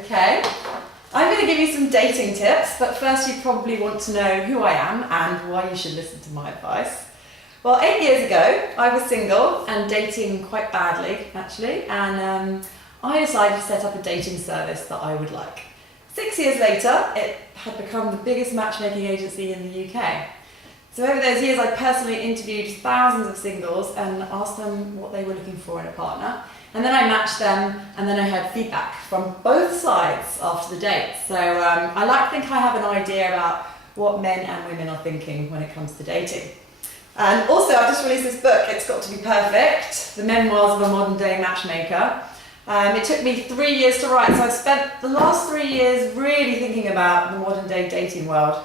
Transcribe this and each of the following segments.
Okay, I'm going to give you some dating tips, but first you probably want to know who I am and why you should listen to my advice. Well, 8 years ago, I was single and dating quite badly, actually, and I decided to set up a dating service that I would like. 6 years later, it had become the biggest matchmaking agency in the UK. So over those years, I personally interviewed thousands of singles and asked them what they were looking for in a partner. And then I matched them, and then I heard feedback from both sides after the date. So I like to think I have an idea about what men and women are thinking when it comes to dating. And also, I've just released this book, It's Got to Be Perfect, the memoirs of a modern day matchmaker. It took me 3 years to write, so I've spent the last 3 years really thinking about the modern day dating world.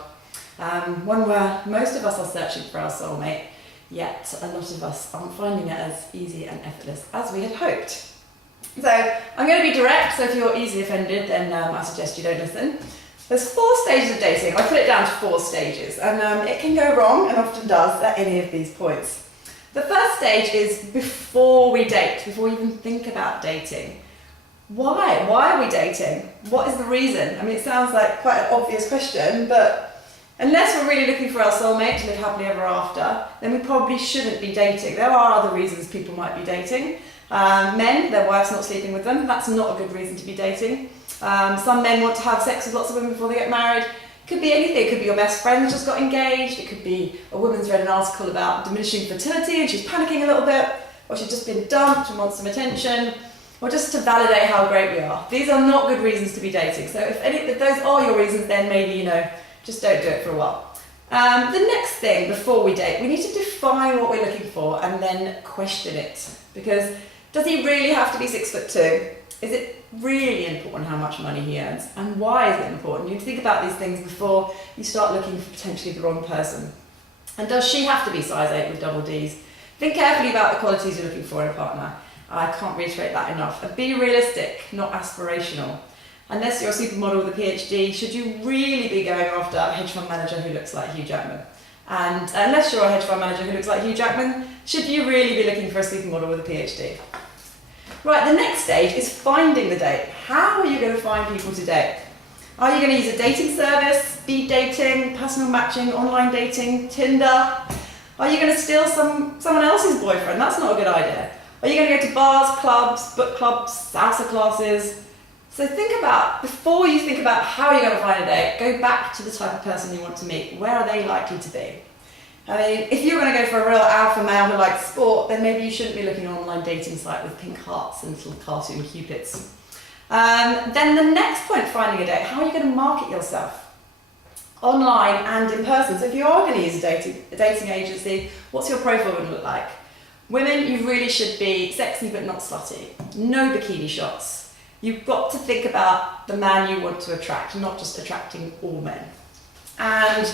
One where most of us are searching for our soulmate, yet a lot of us aren't finding it as easy and effortless as we had hoped. So I'm going to be direct, so if you're easily offended, then I suggest you don't listen. There's 4 stages of dating. I put it down to 4 stages, and it can go wrong, and often does, at any of these points. The first stage is before we date, before we even think about dating. Why? Why are we dating? What is the reason? I mean, it sounds like quite an obvious question, but unless we're really looking for our soulmate to live happily ever after, then we probably shouldn't be dating. There are other reasons people might be dating. Men, their wife's not sleeping with them. That's not a good reason to be dating. Some men want to have sex with lots of women before they get married. It could be anything. It could be your best friend just got engaged. It could be a woman's read an article about diminishing fertility and she's panicking a little bit, or she's just been dumped and wants some attention, or just to validate how great we are. These are not good reasons to be dating. So if those are your reasons, then maybe, just don't do it for a while. The next thing before we date, we need to define what we're looking for and then question it. Because does he really have to be 6'2"? Is it really important how much money he earns? And why is it important? You need to think about these things before you start looking for potentially the wrong person. And does she have to be size 8 with double Ds? Think carefully about the qualities you're looking for in a partner. I can't reiterate that enough. And be realistic, not aspirational. Unless you're a supermodel with a PhD, should you really be going after a hedge fund manager who looks like Hugh Jackman? And unless you're a hedge fund manager who looks like Hugh Jackman, should you really be looking for a supermodel with a PhD? Right, the next stage is finding the date. How are you going to find people to date? Are you going to use a dating service, speed dating, personal matching, online dating, Tinder? Are you going to steal someone else's boyfriend? That's not a good idea. Are you going to go to bars, clubs, book clubs, salsa classes? So before you think about how you're going to find a date, go back to the type of person you want to meet. Where are they likely to be? I mean, if you're going to go for a real alpha male who likes sport, then maybe you shouldn't be looking at an online dating site with pink hearts and little cartoon cupids. Then the next point, finding a date, how are you going to market yourself? Online and in person. So if you are going to use a dating agency, what's your profile going to look like? Women, you really should be sexy but not slutty. No bikini shots. You've got to think about the man you want to attract, not just attracting all men. And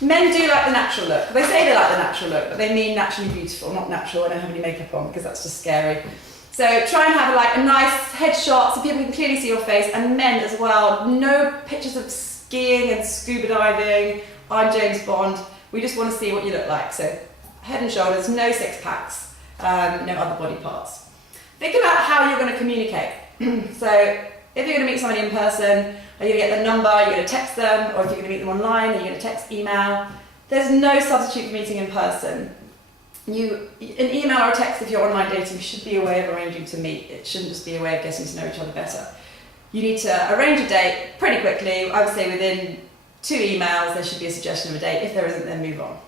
men do like the natural look. They say they like the natural look, but they mean naturally beautiful, not natural. I don't have any makeup on because that's just scary. So try and have a nice headshot so people can clearly see your face, and men as well. No pictures of skiing and scuba diving. I'm James Bond. We just want to see what you look like. So head and shoulders, no six packs, no other body parts. Think about how you're going to communicate. So if you're going to meet somebody in person, are you going to get their number, are you going to text them, or if you're going to meet them online, are you going to text, email? There's no substitute for meeting in person. An email or a text if you're online dating should be a way of arranging to meet. It shouldn't just be a way of getting to know each other better. You need to arrange a date pretty quickly. I would say within 2 emails there should be a suggestion of a date. If there isn't, then move on.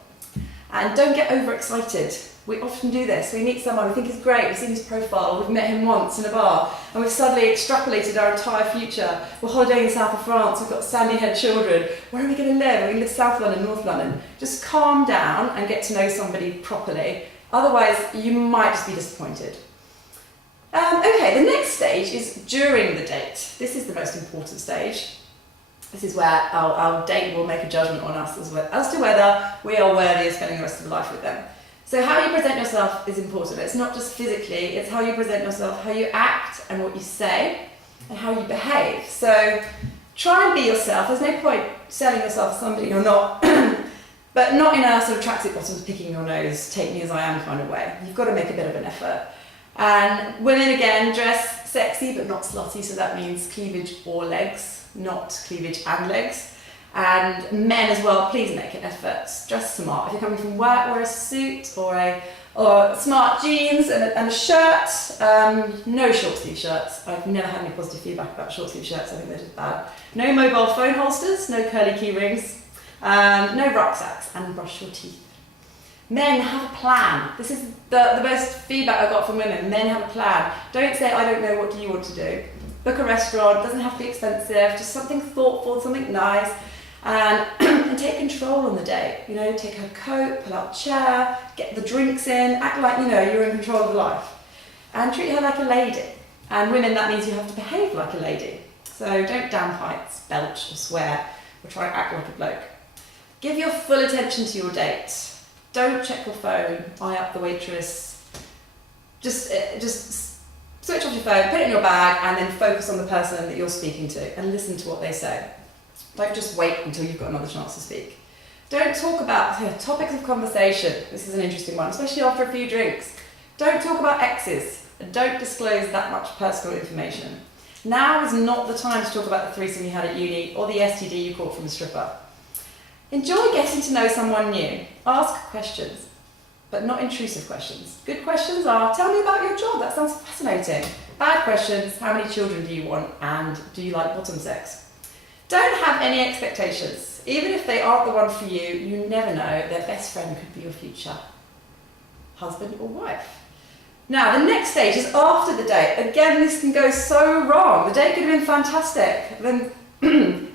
And don't get overexcited. We often do this. We meet someone, we think he's great, we've seen his profile, we've met him once in a bar, and we've suddenly extrapolated our entire future. We're holidaying in south of France, we've got sandy-haired children. Where are we going to live? Are we going to live South London, North London? Just calm down and get to know somebody properly. Otherwise, you might just be disappointed. Okay, the next stage is during the date. This is the most important stage. This is where our date will make a judgment on us as to whether we are worthy of spending the rest of life with them. So how you present yourself is important. It's not just physically, it's how you present yourself, how you act and what you say, and how you behave. So try and be yourself. There's no point selling yourself as somebody you're not, but not in a sort of tracksuit bottoms, picking your nose, take me as I am kind of way. You've got to make a bit of an effort. And women, again, dress sexy but not slutty, so that means cleavage or legs, not cleavage and legs. And men as well, please make an effort. Dress smart. If you're coming from work, wear a suit or smart jeans and a shirt. No short sleeve shirts. I've never had any positive feedback about short sleeve shirts. I think they're just bad. No mobile phone holsters, no curly key rings, no rucksacks, and brush your teeth. Men, have a plan. This is the most feedback I got from women. Men, have a plan. Don't say, I don't know, what do you want to do? Book a restaurant, doesn't have to be expensive, just something thoughtful, something nice. And take control on the day. You know, take her coat, pull out a chair, get the drinks in, act like, you know, you're in control of life. And treat her like a lady. And women, that means you have to behave like a lady. So don't downpipes, belch or swear, or try and act like a bloke. Give your full attention to your date. Don't check your phone, eye up the waitress. Just switch off your phone, put it in your bag, and then focus on the person that you're speaking to and listen to what they say. Don't just wait until you've got another chance to speak. Don't talk about topics of conversation. This is an interesting one, especially after a few drinks. Don't talk about exes, and don't disclose that much personal information. Now is not the time to talk about the threesome you had at uni or the STD you caught from a stripper. Enjoy getting to know someone new. Ask questions, but not intrusive questions. Good questions are, tell me about your job, that sounds fascinating. Bad questions, how many children do you want, and do you like bottom sex? Don't have any expectations. Even if they aren't the one for you, you never know, their best friend could be your future husband or wife. Now, the next stage is after the date. Again, this can go so wrong. The date could have been fantastic. Then,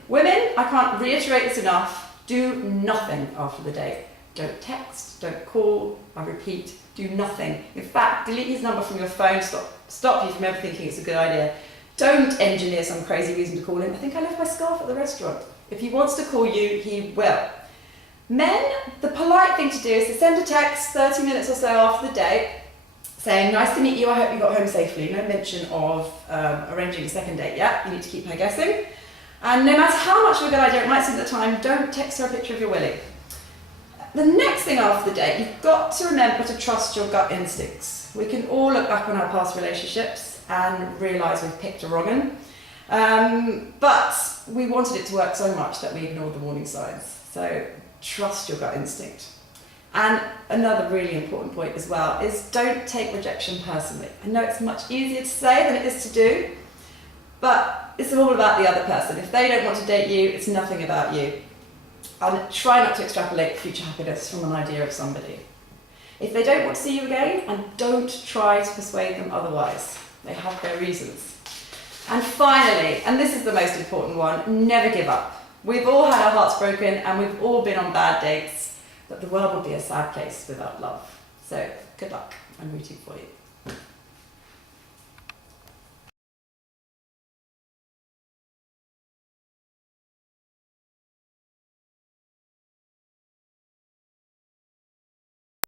women, I can't reiterate this enough, do nothing after the date. Don't text, don't call, I repeat, do nothing. In fact, delete his number from your phone, stop you from ever thinking it's a good idea. Don't engineer some crazy reason to call him. I think I left my scarf at the restaurant. If he wants to call you, he will. Men, the polite thing to do is to send a text 30 minutes or so after the date saying, nice to meet you, I hope you got home safely. No mention of arranging a second date yet. You need to keep her guessing. And no matter how much of a good idea it might seem at the time, don't text her a picture of your willy. The next thing after the date, you've got to remember to trust your gut instincts. We can all look back on our past relationships and realise we've picked a wrong one. But we wanted it to work so much that we ignored the warning signs. So trust your gut instinct. And another really important point as well is don't take rejection personally. I know it's much easier to say than it is to do, but it's all about the other person. If they don't want to date you, it's nothing about you. And try not to extrapolate future happiness from an idea of somebody. If they don't want to see you again, and don't try to persuade them otherwise. They have their reasons. And finally, and this is the most important one, never give up. We've all had our hearts broken and we've all been on bad dates, but the world would be a sad place without love. So good luck, I'm rooting for you.